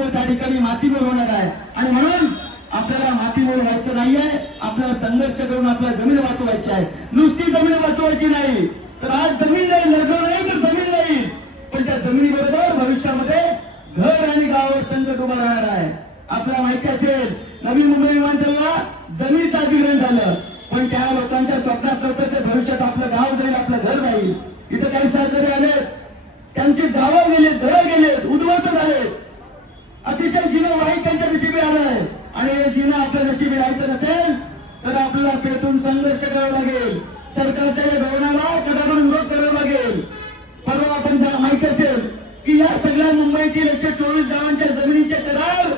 तो त्या ठिकाणी मातीमोल होणार आहे। आणि म्हणून आपल्याला मातीमोल व्हायचं नाहीये, आपल्याला संघर्ष करून आपल्या जमीन वाचवायची आहे। नुसती जमीन वाचवायची नाही तर आज जमीन नाही, लढलो नाही तर जमीन नाही, पण त्या जमिनीबरोबर भविष्यामध्ये घर आणि गावावर संकट उभं राहणार आहे। आपल्याला माहिती असेल नवी मुंबई विमानतळाला जमिनीचं अधिग्रहण झालं, पण त्या लोकांच्या स्वप्नात नव्हतं ते भविष्यात आपलं गाव जाईल, आपलं घर जाईल। इथं काही सहकारी आले, त्यांची गावं गेले, घरं गेले, उद्ध्वस्त झाले, अतिशय जीवन वाईट त्यांच्या नशिबी आलंय। आणि हे जीवन आपल्या नशिबी यायचं नसेल तर आपल्याला पेटून संघर्ष करावा लागेल, सरकारच्या या धोरणाला कदाचित विरोध करावा लागेल। परवा आपण माहिती असेल की या सगळ्या मुंबईतील 124 गावांच्या जमिनीचे करार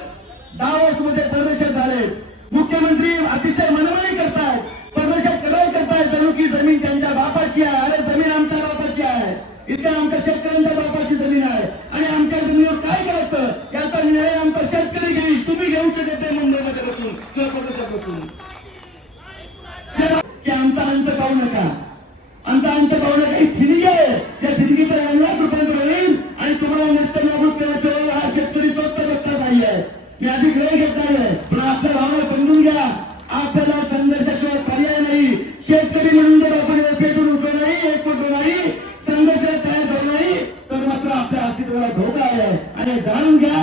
दावोस मध्ये प्रदर्शित झाले। मुख्यमंत्री अतिशय मनमानी करतायत, प्रदर्शित करार करतायत जणू की जमीन त्यांच्या बापाची आहे। अरे जमीन आमच्या बापाची आहे, इथे आमच्या शेतकऱ्यांच्या बापाची जमीन आहे आणि आमच्या जमिनीवर काय करायचं याचा निर्णय आमचा शेतकरी घेईल, तुम्ही घेऊ शकत नाही मुंबईमध्ये बसून किंवा प्रदेशात बसून। की आमचा अंत पाहू नका, आमचा अंत पाहू नका, ही ठिणगी आहे, या ठिणगीचं रंगात रूपांतर होईल आणि तुम्हाला नेस्त नाबूद करायचं वेळ हा शेतकरी स्वतः बघता नाही आहे। मी अधिक वेळ घेत नाहीये, पण आपल्या भावना समजून घ्या, आपल्याला संघर्षाशिवाय पर्याय नाही। शेतकरी म्हणून जर आपण पेटून उठलो नाही, एकवटलो नाही, संघर्ष तयार झाला नाही तर मात्र आपल्या अस्तित्वाला धोका आहे। आणि जाणून घ्या